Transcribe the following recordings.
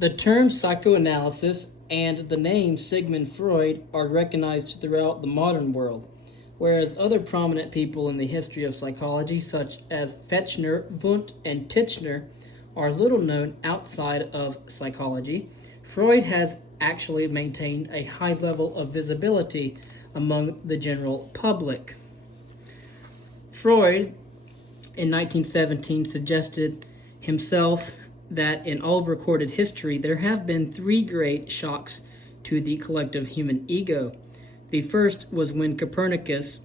The term psychoanalysis and the name Sigmund Freud are recognized throughout the modern world, whereas other prominent people in the history of psychology, such as Fechner, Wundt, and Titchener, are little known outside of psychology. Freud has actually maintained a high level of visibility among the general public. Freud, in 1917, suggested himself that in all recorded history there have been three great shocks to the collective human ego. The first was when Copernicus,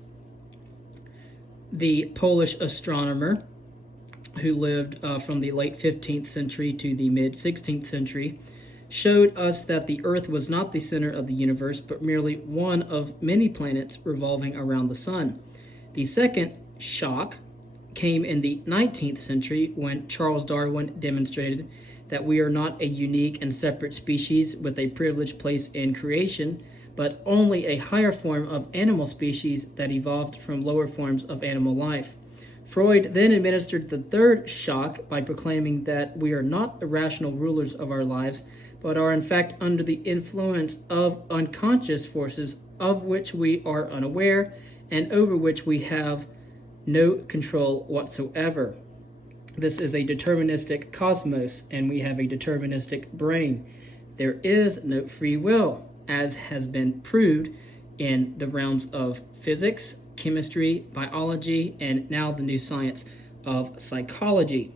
the Polish astronomer who lived from the late 15th century to the mid 16th century, showed us that the Earth was not the center of the universe, but merely one of many planets revolving around the sun. The second shock came in the 19th century when Charles Darwin demonstrated that we are not a unique and separate species with a privileged place in creation, but only a higher form of animal species that evolved from lower forms of animal life. Freud then administered the third shock by proclaiming that we are not the rational rulers of our lives, but are in fact under the influence of unconscious forces of which we are unaware and over which we have no control whatsoever. This is a deterministic cosmos, and we have a deterministic brain. There is no free will, as has been proved in the realms of physics, chemistry, biology, and now the new science of psychology.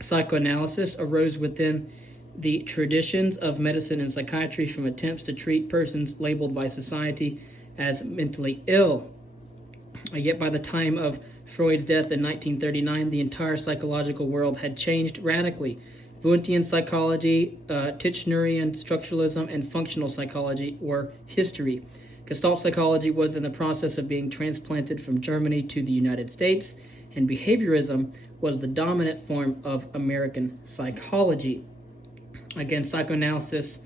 Psychoanalysis arose within the traditions of medicine and psychiatry from attempts to treat persons labeled by society as mentally ill. Yet by the time of Freud's death in 1939, the entire psychological world had changed radically. Wundtian psychology, Titchenerian structuralism, and functional psychology were history. Gestalt psychology was in the process of being transplanted from Germany to the United States, and behaviorism was the dominant form of American psychology. Again, psychoanalysis,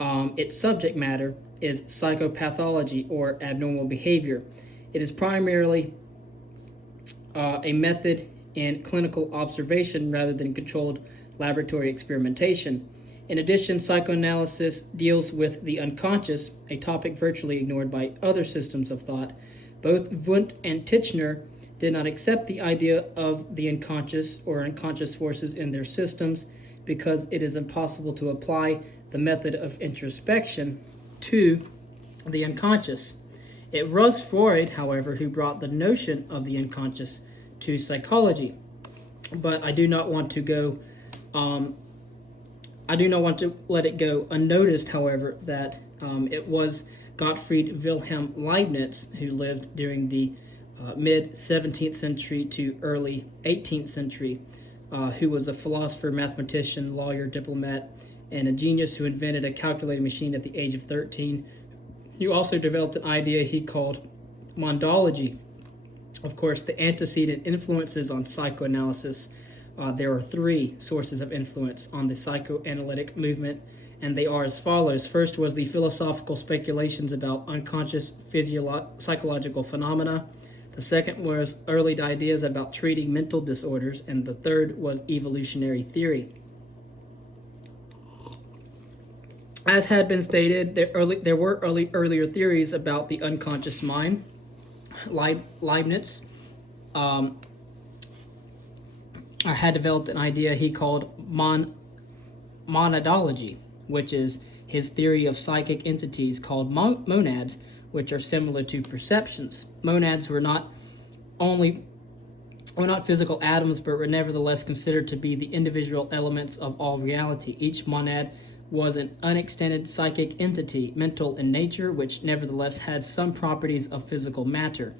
its subject matter is psychopathology or abnormal behavior. It is primarily a method in clinical observation rather than controlled laboratory experimentation. In addition, psychoanalysis deals with the unconscious, a topic virtually ignored by other systems of thought. Both Wundt and Titchener did not accept the idea of the unconscious or unconscious forces in their systems because it is impossible to apply the method of introspection to the unconscious. It was Freud, however, who brought the notion of the unconscious to psychology. But I do not want to let it go unnoticed, however, that it was Gottfried Wilhelm Leibniz who lived during the mid-17th century to early 18th century, who was a philosopher, mathematician, lawyer, diplomat, and a genius who invented a calculating machine at the age of 13. He also developed an idea he called mondology. Of course, the antecedent influences on psychoanalysis, there are three sources of influence on the psychoanalytic movement, and they are as follows. First was the philosophical speculations about unconscious psychological phenomena. The second was early ideas about treating mental disorders, and the third was evolutionary theory. As had been stated, there were earlier theories about the unconscious mind. Leibniz had developed an idea he called monadology, which is his theory of psychic entities called monads, which are similar to perceptions. Monads were not physical atoms, but were nevertheless considered to be the individual elements of all reality. Each monad was an unextended psychic entity, mental in nature, which nevertheless had some properties of physical matter.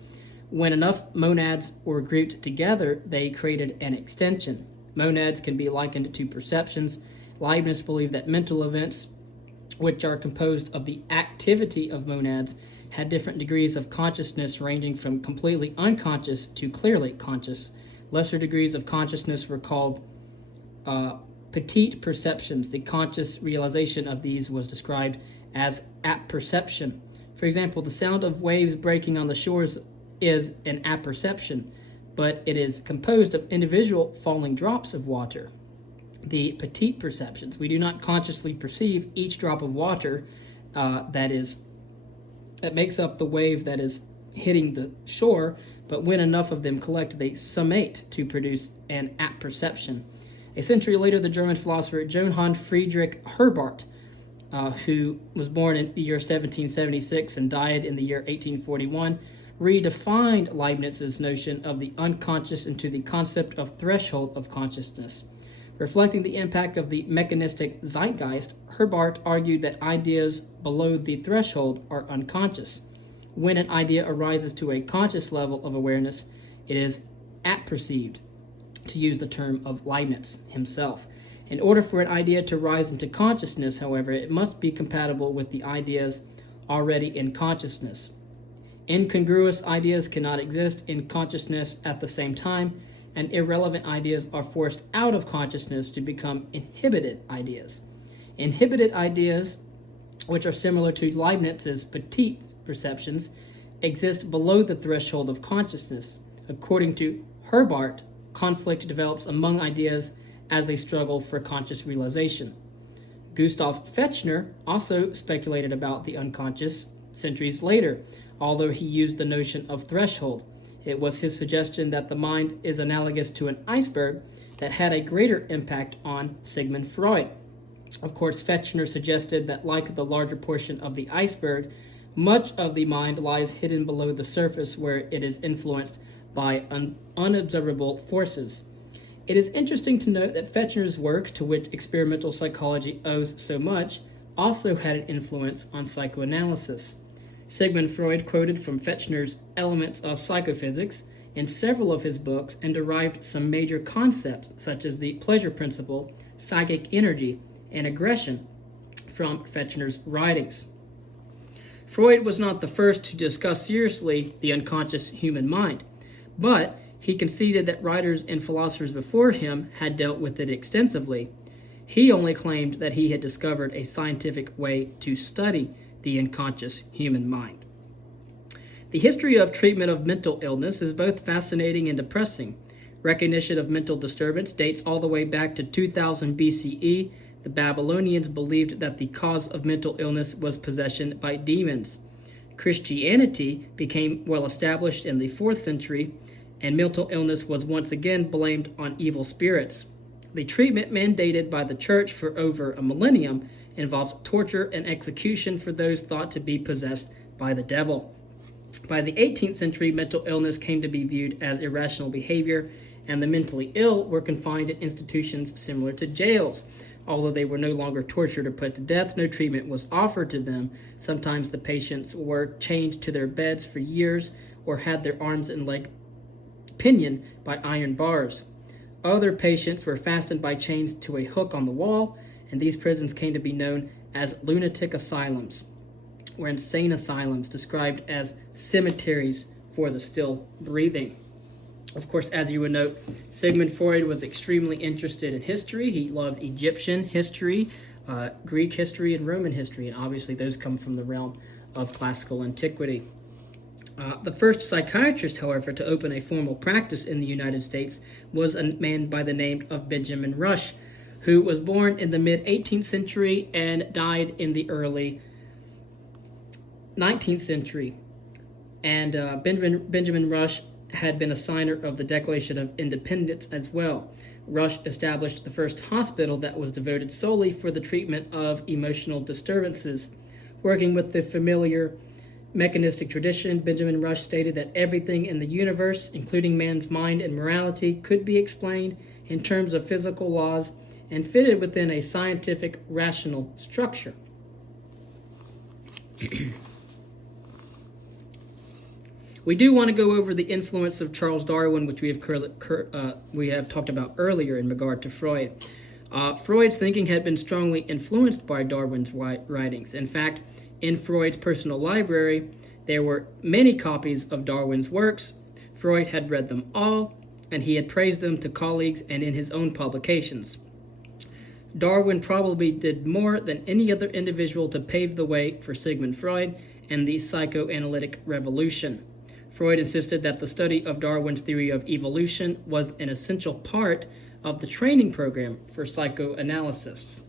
When enough monads were grouped together, they created an extension. Monads can be likened to perceptions. Leibniz believed that mental events, which are composed of the activity of monads, had different degrees of consciousness ranging from completely unconscious to clearly conscious. Lesser degrees of consciousness were called petite perceptions. The conscious realization of these was described as apperception. For example, the sound of waves breaking on the shores is an apperception, but it is composed of individual falling drops of water. the petite perceptions. We do not consciously perceive each drop of water that makes up the wave that is hitting the shore, but when enough of them collect, they summate to produce an apperception. A century later, the German philosopher Johann Friedrich Herbart, who was born in the year 1776 and died in the year 1841, redefined Leibniz's notion of the unconscious into the concept of threshold of consciousness. Reflecting the impact of the mechanistic zeitgeist, Herbart argued that ideas below the threshold are unconscious. When an idea arises to a conscious level of awareness, it is apperceived, to use the term of Leibniz himself. In order for an idea to rise into consciousness, however, it must be compatible with the ideas already in consciousness. Incongruous ideas cannot exist in consciousness at the same time, and irrelevant ideas are forced out of consciousness to become inhibited ideas. Inhibited ideas, which are similar to Leibniz's petite perceptions, exist below the threshold of consciousness. According to Herbart, conflict develops among ideas as they struggle for conscious realization. Gustav Fechner also speculated about the unconscious centuries later, although he used the notion of threshold. It was his suggestion that the mind is analogous to an iceberg that had a greater impact on Sigmund Freud. Of course, Fechner suggested that, like the larger portion of the iceberg, much of the mind lies hidden below the surface where it is influenced by unobservable forces. It is interesting to note that Fechner's work, to which experimental psychology owes so much, also had an influence on psychoanalysis. Sigmund Freud quoted from Fechner's Elements of Psychophysics in several of his books and derived some major concepts such as the pleasure principle, psychic energy, and aggression from Fechner's writings. Freud was not the first to discuss seriously the unconscious human mind, but he conceded that writers and philosophers before him had dealt with it extensively. He only claimed that he had discovered a scientific way to study the unconscious human mind. The history of treatment of mental illness is both fascinating and depressing. Recognition of mental disturbance dates all the way back to 2000 BCE. The Babylonians believed that the cause of mental illness was possession by demons. Christianity became well established in the 4th century, and mental illness was once again blamed on evil spirits. The treatment mandated by the church for over a millennium involves torture and execution for those thought to be possessed by the devil. By the 18th century, mental illness came to be viewed as irrational behavior, and the mentally ill were confined in institutions similar to jails. Although they were no longer tortured or put to death, no treatment was offered to them. Sometimes the patients were chained to their beds for years or had their arms and legs pinioned by iron bars. Other patients were fastened by chains to a hook on the wall, and these prisons came to be known as lunatic asylums, or insane asylums, described as cemeteries for the still breathing. Of course, as you would note, Sigmund Freud was extremely interested in history. He loved Egyptian history, Greek history, and Roman history, and obviously those come from the realm of classical antiquity. The first psychiatrist, however, to open a formal practice in the United States was a man by the name of Benjamin Rush, who was born in the mid-18th century and died in the early 19th century. And Benjamin Rush had been a signer of the Declaration of Independence as well. Rush established the first hospital that was devoted solely for the treatment of emotional disturbances. Working with the familiar mechanistic tradition, Benjamin Rush stated that everything in the universe, including man's mind and morality, could be explained in terms of physical laws and fitted within a scientific, rational structure. We do want to go over the influence of Charles Darwin, which we have talked about earlier in regard to Freud. Freud's thinking had been strongly influenced by Darwin's writings. In fact, in Freud's personal library, there were many copies of Darwin's works. Freud had read them all, and he had praised them to colleagues and in his own publications. Darwin probably did more than any other individual to pave the way for Sigmund Freud and the psychoanalytic revolution. Freud insisted that the study of Darwin's theory of evolution was an essential part of the training program for psychoanalysts.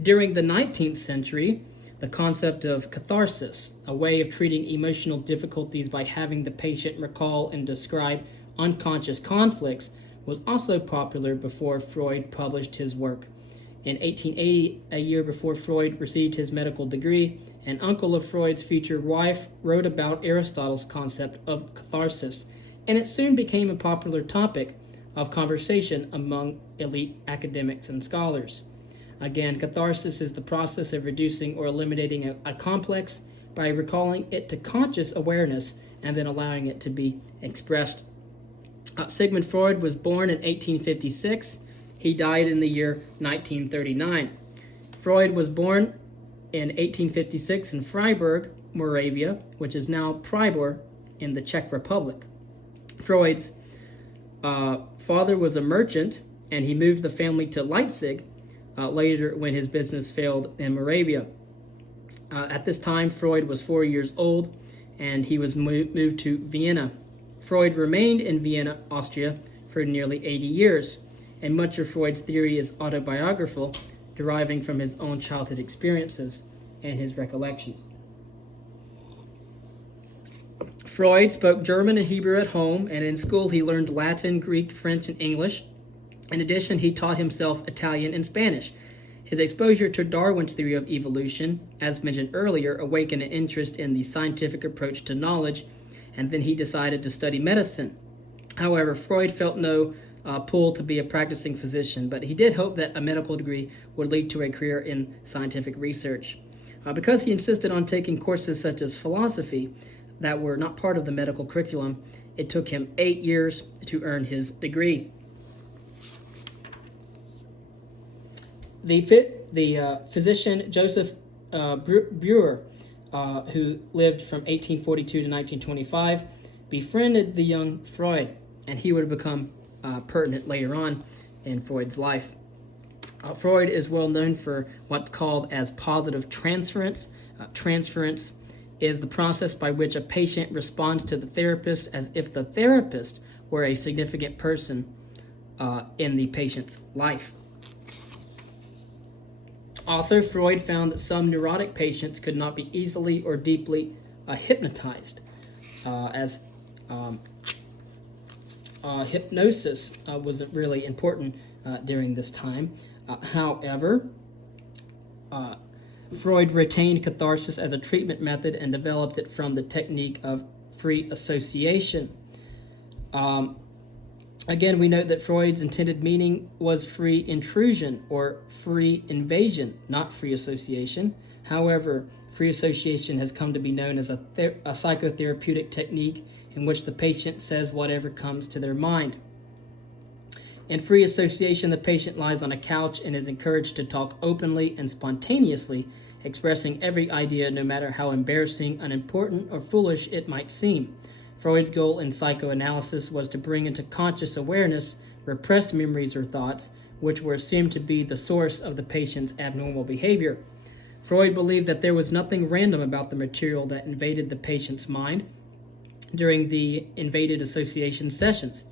During the 19th century, the concept of catharsis, a way of treating emotional difficulties by having the patient recall and describe unconscious conflicts, was also popular before Freud published his work. In 1880, a year before Freud received his medical degree, an uncle of Freud's future wife wrote about Aristotle's concept of catharsis, and it soon became a popular topic of conversation among elite academics and scholars. Again, catharsis is the process of reducing or eliminating a complex by recalling it to conscious awareness and then allowing it to be expressed. Sigmund Freud was born in 1856. He died in the year 1939. Freud was born in 1856 in Freiburg, Moravia, which is now Pribor in the Czech Republic. Freud's father was a merchant, and he moved the family to Leipzig later when his business failed in Moravia. At this time, Freud was 4 years old, and he was moved to Vienna. Freud remained in Vienna, Austria, for nearly 80 years, and much of Freud's theory is autobiographical, deriving from his own childhood experiences and his recollections. Freud spoke German and Hebrew at home, and in school he learned Latin, Greek, French, and English. In addition, he taught himself Italian and Spanish. His exposure to Darwin's theory of evolution, as mentioned earlier, awakened an interest in the scientific approach to knowledge, and then he decided to study medicine. However, Freud felt no pull to be a practicing physician, but he did hope that a medical degree would lead to a career in scientific research. Because he insisted on taking courses such as philosophy that were not part of the medical curriculum, it took him 8 years to earn his degree. The physician Joseph Breuer, who lived from 1842 to 1925, befriended the young Freud, and he would become pertinent later on in Freud's life. Freud is well known for what's called as positive transference. Transference is the process by which a patient responds to the therapist as if the therapist were a significant person in the patient's life. Also, Freud found that some neurotic patients could not be easily or deeply hypnotized, as hypnosis wasn't really important during this time. However, Freud retained catharsis as a treatment method and developed it from the technique of free association. Again, we note that Freud's intended meaning was free intrusion or free invasion, not free association. However, free association has come to be known as a psychotherapeutic technique in which the patient says whatever comes to their mind. In free association, the patient lies on a couch and is encouraged to talk openly and spontaneously, expressing every idea no matter how embarrassing, unimportant, or foolish it might seem. Freud's goal in psychoanalysis was to bring into conscious awareness repressed memories or thoughts, which were assumed to be the source of the patient's abnormal behavior. Freud believed that there was nothing random about the material that invaded the patient's mind during the invaded association sessions.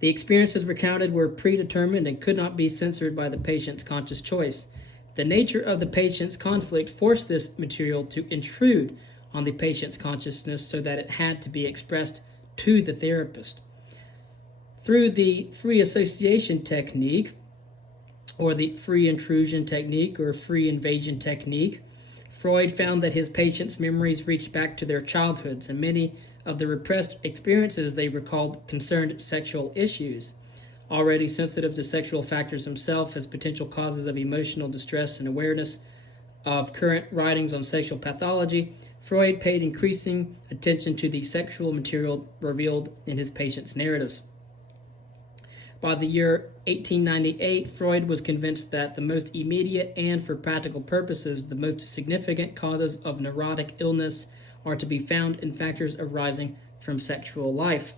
The experiences recounted were predetermined and could not be censored by the patient's conscious choice. The nature of the patient's conflict forced this material to intrude on the patient's consciousness so that it had to be expressed to the therapist. Through the free association technique, or the free intrusion technique, or free invasion technique, Freud found that his patients' memories reached back to their childhoods, and many of the repressed experiences they recalled concerned sexual issues. Already sensitive to sexual factors himself as potential causes of emotional distress and awareness of current writings on sexual pathology, Freud paid increasing attention to the sexual material revealed in his patients' narratives. By the year 1898, Freud was convinced that the most immediate and, for practical purposes, the most significant causes of neurotic illness are to be found in factors arising from sexual life.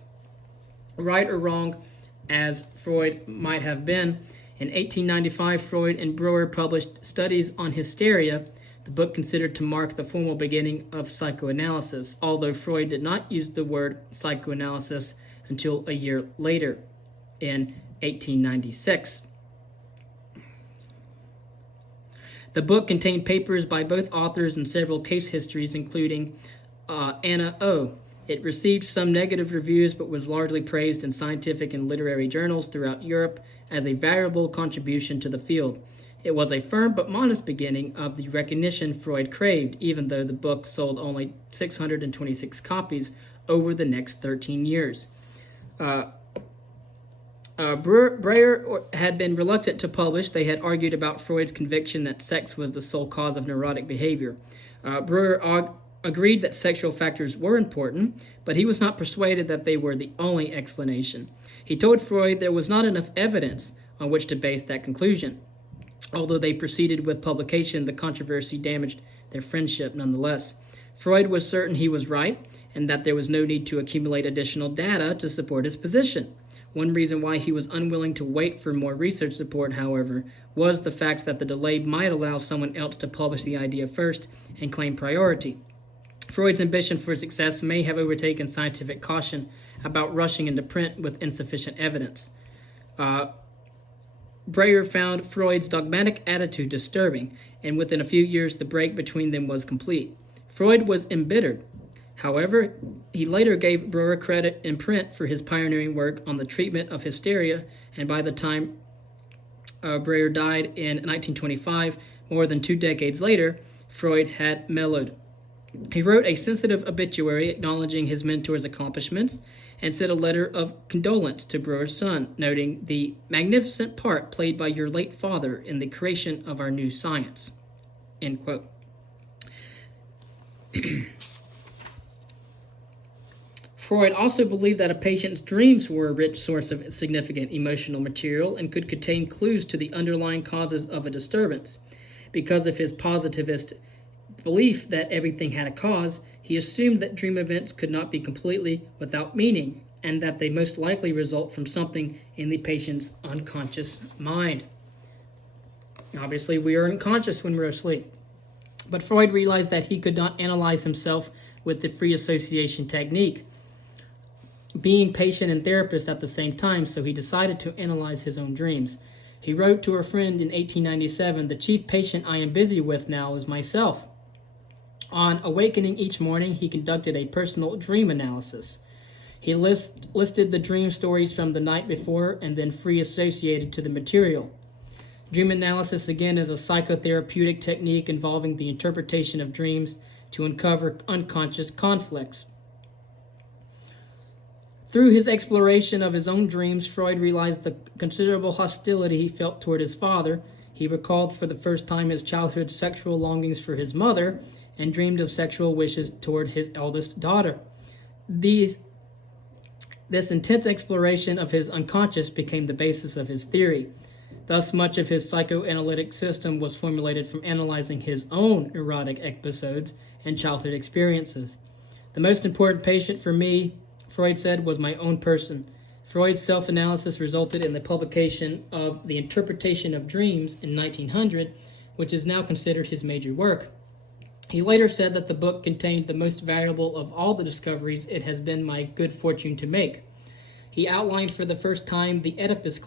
Right or wrong, as Freud might have been, in 1895, Freud and Breuer published Studies on Hysteria, the book considered to mark the formal beginning of psychoanalysis. Although Freud did not use the word psychoanalysis until a year later, in 1896. The book contained papers by both authors and several case histories, including Anna O. It received some negative reviews, but was largely praised in scientific and literary journals throughout Europe as a valuable contribution to the field. It was a firm but modest beginning of the recognition Freud craved, even though the book sold only 626 copies over the next 13 years. Breyer had been reluctant to publish. They had argued about Freud's conviction that sex was the sole cause of neurotic behavior. Breyer agreed that sexual factors were important, but he was not persuaded that they were the only explanation. He told Freud there was not enough evidence on which to base that conclusion. Although they proceeded with publication, the controversy damaged their friendship nonetheless. Freud was certain he was right, and that there was no need to accumulate additional data to support his position. One reason why he was unwilling to wait for more research support, however, was the fact that the delay might allow someone else to publish the idea first and claim priority. Freud's ambition for success may have overtaken scientific caution about rushing into print with insufficient evidence. Breyer found Freud's dogmatic attitude disturbing, and within a few years the break between them was complete. Freud was embittered. However, he later gave Brewer credit in print for his pioneering work on the treatment of hysteria, and by the time Breyer died in 1925, more than 2 decades later, Freud had mellowed. He wrote a sensitive obituary acknowledging his mentor's accomplishments and sent a letter of condolence to Brewer's son, noting the magnificent part played by your late father in the creation of our new science. End quote. Freud also believed that a patient's dreams were a rich source of significant emotional material and could contain clues to the underlying causes of a disturbance. Because of his positivist belief that everything had a cause, he assumed that dream events could not be completely without meaning, and that they most likely result from something in the patient's unconscious mind. Obviously, we are unconscious when we're asleep. But Freud realized that he could not analyze himself with the free association technique, being patient and therapist at the same time, so he decided to analyze his own dreams. He wrote to a friend in 1897, "The chief patient I am busy with now is myself." On awakening each morning, he conducted a personal dream analysis. He listed the dream stories from the night before and then free associated to the material. Dream analysis, again, is a psychotherapeutic technique involving the interpretation of dreams to uncover unconscious conflicts. Through his exploration of his own dreams, Freud realized the considerable hostility he felt toward his father. He recalled for the first time his childhood sexual longings for his mother and dreamed of sexual wishes toward his eldest daughter. This intense exploration of his unconscious became the basis of his theory. Thus, much of his psychoanalytic system was formulated from analyzing his own erotic episodes and childhood experiences. The most important patient for me, Freud said, was my own person. Freud's self-analysis resulted in the publication of The Interpretation of Dreams in 1900, which is now considered his major work. He later said that the book contained the most valuable of all the discoveries it has been my good fortune to make. He outlined for the first time the Oedipus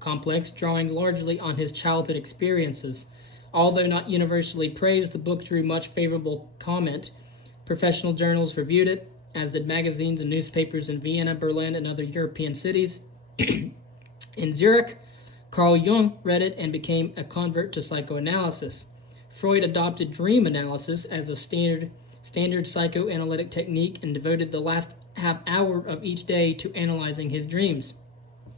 complex, drawing largely on his childhood experiences. Although not universally praised, the book drew much favorable comment. Professional journals reviewed it, as did magazines and newspapers in Vienna, Berlin, and other European cities. In Zurich, Carl Jung read it and became a convert to psychoanalysis. Freud adopted dream analysis as a standard psychoanalytic technique and devoted the last half hour of each day to analyzing his dreams.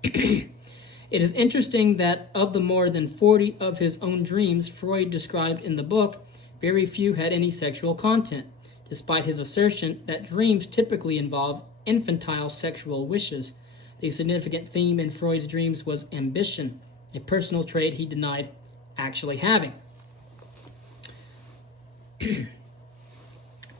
It is interesting that of the more than 40 of his own dreams Freud described in the book, very few had any sexual content, despite his assertion that dreams typically involve infantile sexual wishes. The significant theme in Freud's dreams was ambition, a personal trait he denied actually having.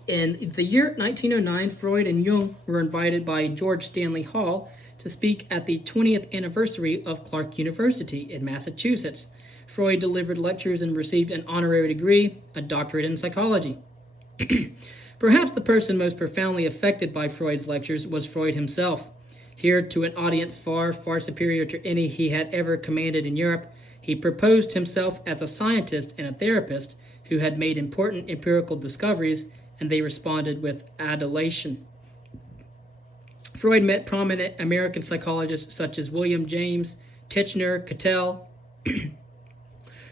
In the year 1909, Freud and Jung were invited by George Stanley Hall to speak at the 20th anniversary of Clark University in Massachusetts. Freud delivered lectures and received an honorary degree, a doctorate in psychology. Perhaps the person most profoundly affected by Freud's lectures was Freud himself. Here, to an audience far, far superior to any he had ever commanded in Europe, he proposed himself as a scientist and a therapist who had made important empirical discoveries, and they responded with adulation. Freud met prominent American psychologists such as William James, Titchener, Cattell.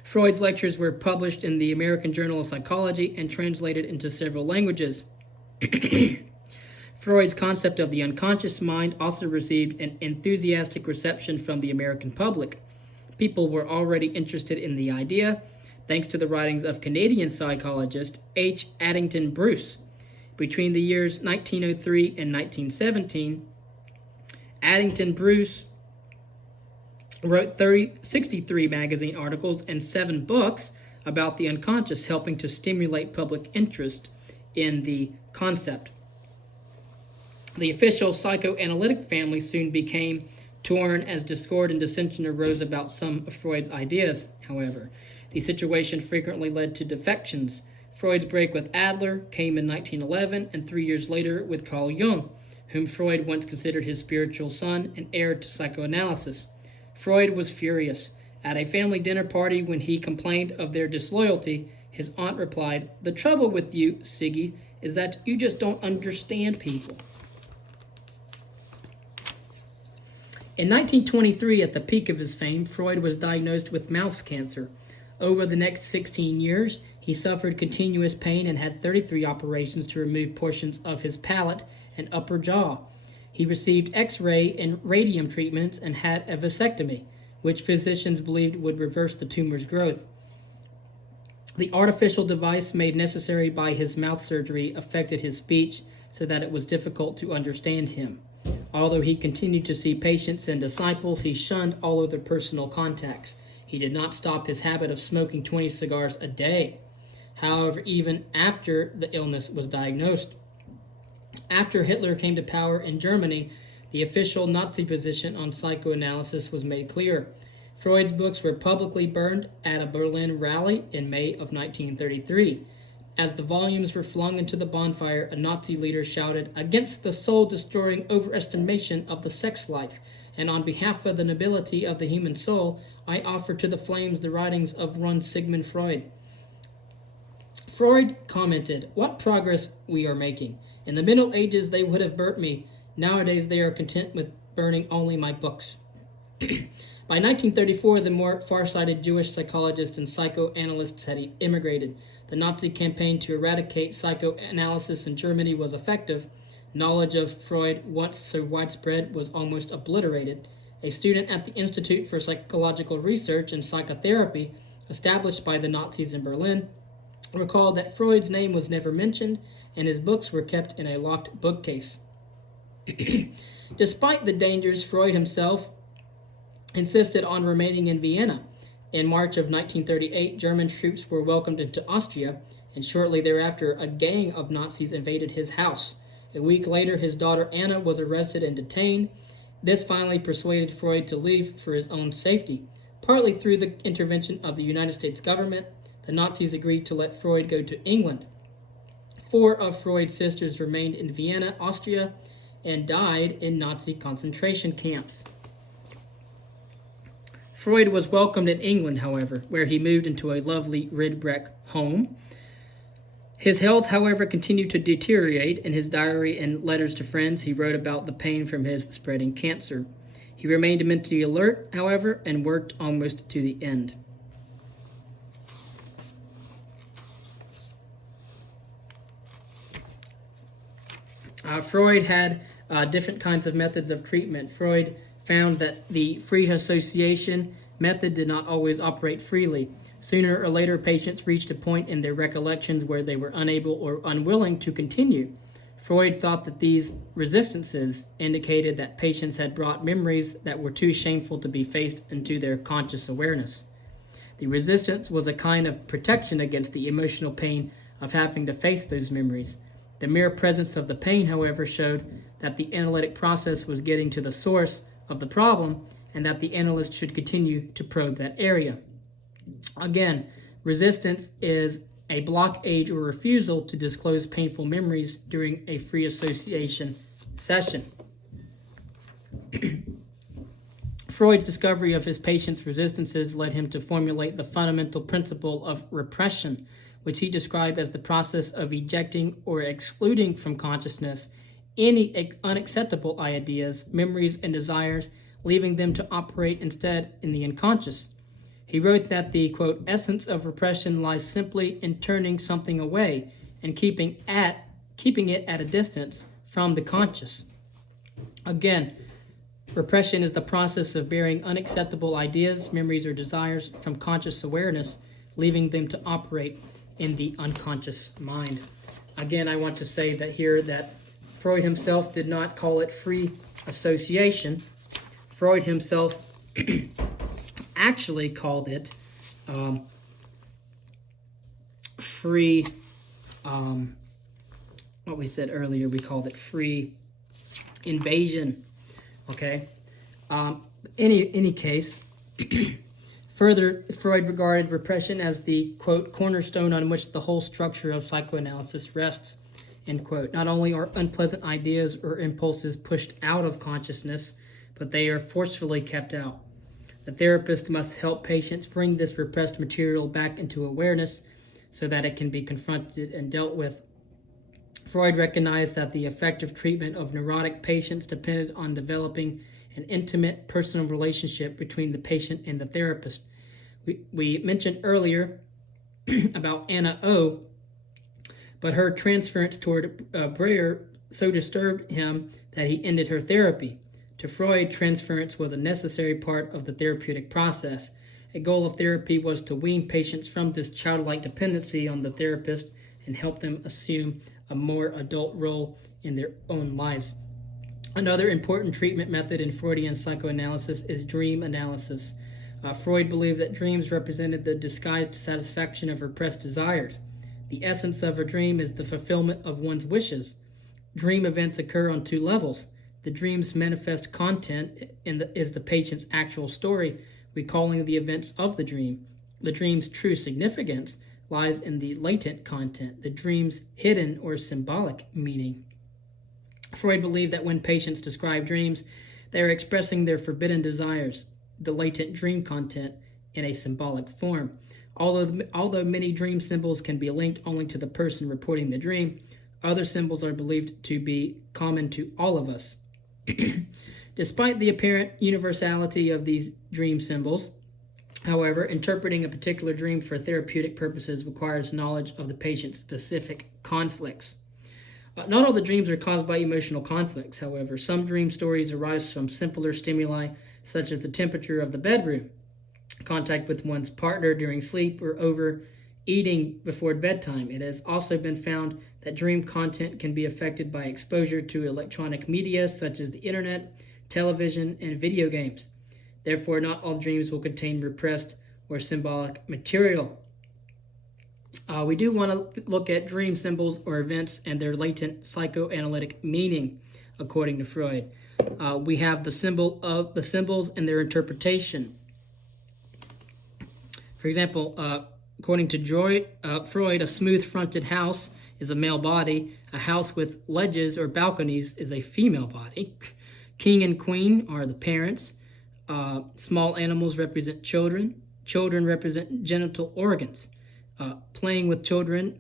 Freud's lectures were published in the American Journal of Psychology and translated into several languages. Freud's concept of the unconscious mind also received an enthusiastic reception from the American public. People were already interested in the idea, thanks to the writings of Canadian psychologist H. Addington Bruce. Between the years 1903 and 1917, Addington Bruce wrote 63 magazine articles and 7 books about the unconscious, helping to stimulate public interest in the concept. The official psychoanalytic family soon became torn as discord and dissension arose about some of Freud's ideas, however. The situation frequently led to defections. Freud's break with Adler came in 1911, and 3 years later with Carl Jung, whom Freud once considered his spiritual son and heir to psychoanalysis. Freud was furious. At a family dinner party, when he complained of their disloyalty, his aunt replied, "The trouble with you, Siggy, is that you just don't understand people." In 1923, at the peak of his fame, Freud was diagnosed with mouth cancer. Over the next 16 years, he suffered continuous pain and had 33 operations to remove portions of his palate and upper jaw. He received X-ray and radium treatments and had a vasectomy, which physicians believed would reverse the tumor's growth. The artificial device made necessary by his mouth surgery affected his speech so that it was difficult to understand him. Although he continued to see patients and disciples, he shunned all other personal contacts. He did not stop his habit of smoking 20 cigars a day. However, even after the illness was diagnosed. After Hitler came to power in Germany, the official Nazi position on psychoanalysis was made clear. Freud's books were publicly burned at a Berlin rally in May of 1933. As the volumes were flung into the bonfire, a Nazi leader shouted, "Against the soul-destroying overestimation of the sex life, and on behalf of the nobility of the human soul, I offer to the flames the writings of one Sigmund Freud." Freud commented, "What progress we are making. In the Middle Ages they would have burnt me. Nowadays they are content with burning only my books." By 1934, the more far-sighted Jewish psychologists and psychoanalysts had immigrated. The Nazi campaign to eradicate psychoanalysis in Germany was effective. Knowledge of Freud, once so widespread, was almost obliterated. A student at the Institute for Psychological Research and Psychotherapy, established by the Nazis in Berlin, recalled that Freud's name was never mentioned, and his books were kept in a locked bookcase. Despite the dangers, Freud himself insisted on remaining in Vienna. In March of 1938, German troops were welcomed into Austria, and shortly thereafter, a gang of Nazis invaded his house. A week later, his daughter Anna was arrested and detained. This finally persuaded Freud to leave for his own safety. Partly through the intervention of the United States government, the Nazis agreed to let Freud go to England. 4 of Freud's sisters remained in Vienna, Austria, and died in Nazi concentration camps. Freud was welcomed in England, however, where he moved into a lovely red brick home. His health, however, continued to deteriorate. In his diary and letters to friends, he wrote about the pain from his spreading cancer. He remained mentally alert, however, and worked almost to the end. Freud had different kinds of methods of treatment. Freud found that the free association method did not always operate freely. Sooner or later, patients reached a point in their recollections where they were unable or unwilling to continue. Freud thought that these resistances indicated that patients had brought memories that were too shameful to be faced into their conscious awareness. The resistance was a kind of protection against the emotional pain of having to face those memories. The mere presence of the pain, however, showed that the analytic process was getting to the source of the problem and that the analyst should continue to probe that area. Again, resistance is a blockade or refusal to disclose painful memories during a free association session. Freud's discovery of his patient's resistances led him to formulate the fundamental principle of repression, which he described as the process of ejecting or excluding from consciousness any unacceptable ideas, memories, and desires, leaving them to operate instead in the unconscious. He wrote that the, quote, essence of repression lies simply in turning something away and keeping it at a distance from the conscious. Again, repression is the process of bearing unacceptable ideas, memories, or desires from conscious awareness, leaving them to operate in the unconscious mind. Again, I want to say that here that Freud himself did not call it free association. Freud himself actually called it free, what we said earlier, we called it free invasion. Okay. Any case, further, Freud regarded repression as the, quote, cornerstone on which the whole structure of psychoanalysis rests, end quote. Not only are unpleasant ideas or impulses pushed out of consciousness, but they are forcefully kept out. The therapist must help patients bring this repressed material back into awareness so that it can be confronted and dealt with. Freud recognized that the effective treatment of neurotic patients depended on developing an intimate personal relationship between the patient and the therapist. We mentioned earlier about Anna O, but her transference toward Breyer so disturbed him that he ended her therapy. To Freud, transference was a necessary part of the therapeutic process. A goal of therapy was to wean patients from this childlike dependency on the therapist and help them assume a more adult role in their own lives. Another important treatment method in Freudian psychoanalysis is dream analysis. Freud believed that dreams represented the disguised satisfaction of repressed desires. The essence of a dream is the fulfillment of one's wishes. Dream events occur on two levels. The dream's manifest content is the patient's actual story, recalling the events of the dream. The dream's true significance lies in the latent content, the dream's hidden or symbolic meaning. Freud believed that when patients describe dreams, they are expressing their forbidden desires, the latent dream content, in a symbolic form. Although many dream symbols can be linked only to the person reporting the dream, other symbols are believed to be common to all of us. Despite the apparent universality of these dream symbols, however, interpreting a particular dream for therapeutic purposes requires knowledge of the patient's specific conflicts. Not all the dreams are caused by emotional conflicts, however. Some dream stories arise from simpler stimuli, such as the temperature of the bedroom, contact with one's partner during sleep, or overeating before bedtime. It has also been found that dream content can be affected by exposure to electronic media, such as the internet, television, and video games. Therefore, not all dreams will contain repressed or symbolic material. We do want to look at dream symbols or events and their latent psychoanalytic meaning, according to Freud. We have the symbols and their interpretation. For example, according to Freud, a smooth-fronted house is a male body. A house with ledges or balconies is a female body. King and queen are the parents. Small animals represent children. Children represent genital organs. Playing with children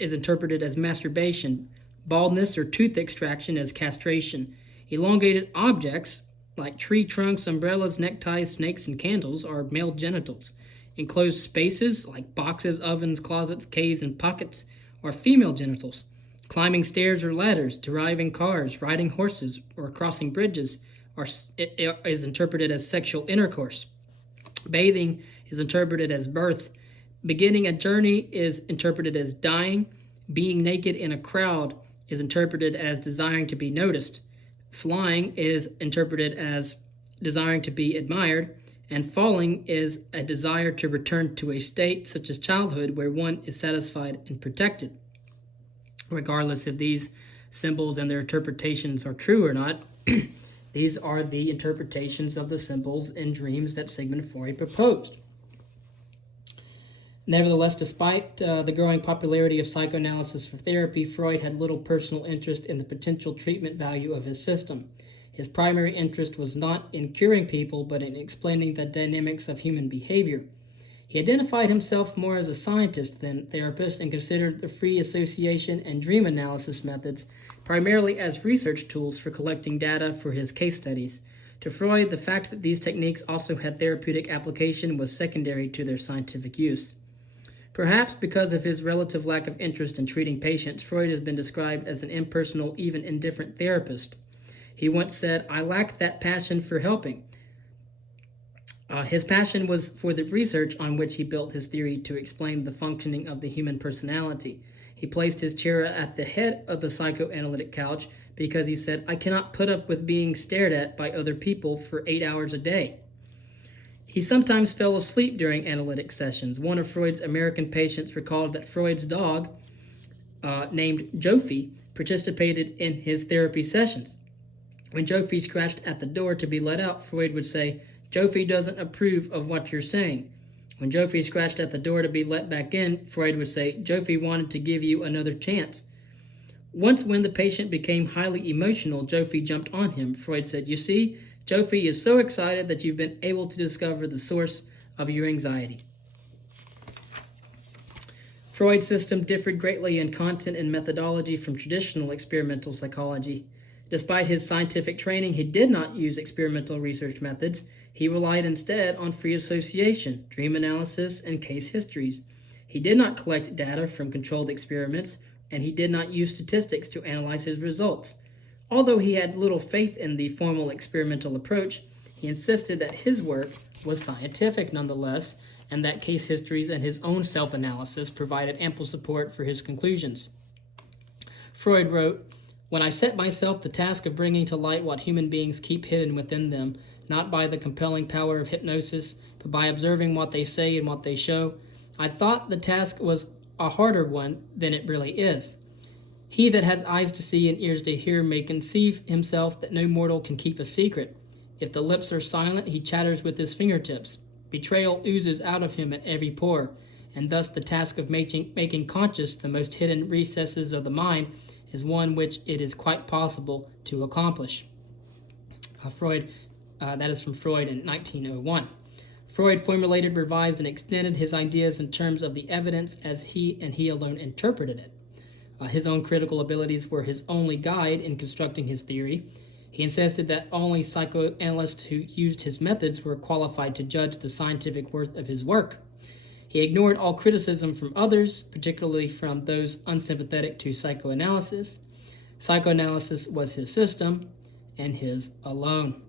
is interpreted as masturbation. Baldness or tooth extraction as castration. Elongated objects like tree trunks, umbrellas, neckties, snakes, and candles are male genitals. Enclosed spaces like boxes, ovens, closets, caves, and pockets are female genitals. Climbing stairs or ladders, driving cars, riding horses, or crossing bridges is interpreted as sexual intercourse. Bathing is interpreted as birth. Beginning a journey is interpreted as dying. Being naked in a crowd is interpreted as desiring to be noticed. Flying is interpreted as desiring to be admired. And falling is a desire to return to a state such as childhood where one is satisfied and protected. Regardless if these symbols and their interpretations are true or not, these are the interpretations of the symbols in dreams that Sigmund Freud proposed. Nevertheless, despite the growing popularity of psychoanalysis for therapy, Freud had little personal interest in the potential treatment value of his system. His primary interest was not in curing people, but in explaining the dynamics of human behavior. He identified himself more as a scientist than therapist and considered the free association and dream analysis methods primarily as research tools for collecting data for his case studies. To Freud, the fact that these techniques also had therapeutic application was secondary to their scientific use. Perhaps because of his relative lack of interest in treating patients, Freud has been described as an impersonal, even indifferent therapist. He once said, "I lack that passion for helping." His passion was for the research on which he built his theory to explain the functioning of the human personality. He placed his chair at the head of the psychoanalytic couch because he said, "I cannot put up with being stared at by other people for 8 hours a day." He sometimes fell asleep during analytic sessions. One of Freud's American patients recalled that Freud's dog, named Jofi, participated in his therapy sessions. When Jofi scratched at the door to be let out, Freud would say, "Jofi doesn't approve of what you're saying." When Jofi scratched at the door to be let back in, Freud would say, "Jofi wanted to give you another chance." Once when the patient became highly emotional, Jofi jumped on him. Freud said, "You see, Jofi is so excited that you've been able to discover the source of your anxiety." Freud's system differed greatly in content and methodology from traditional experimental psychology. Despite his scientific training, he did not use experimental research methods. He relied instead on free association, dream analysis, and case histories. He did not collect data from controlled experiments, and he did not use statistics to analyze his results. Although he had little faith in the formal experimental approach, he insisted that his work was scientific nonetheless, and that case histories and his own self-analysis provided ample support for his conclusions. Freud wrote, "When I set myself the task of bringing to light what human beings keep hidden within them, not by the compelling power of hypnosis, but by observing what they say and what they show, I thought the task was a harder one than it really is. He that has eyes to see and ears to hear may conceive himself that no mortal can keep a secret. If the lips are silent, he chatters with his fingertips. Betrayal oozes out of him at every pore, and thus the task of making conscious the most hidden recesses of the mind is one which it is quite possible to accomplish." That is from Freud in 1901. Freud formulated, revised, and extended his ideas in terms of the evidence as he and he alone interpreted it. His own critical abilities were his only guide in constructing his theory. He insisted that only psychoanalysts who used his methods were qualified to judge the scientific worth of his work. He ignored all criticism from others, particularly from those unsympathetic to psychoanalysis. Psychoanalysis was his system, and his alone.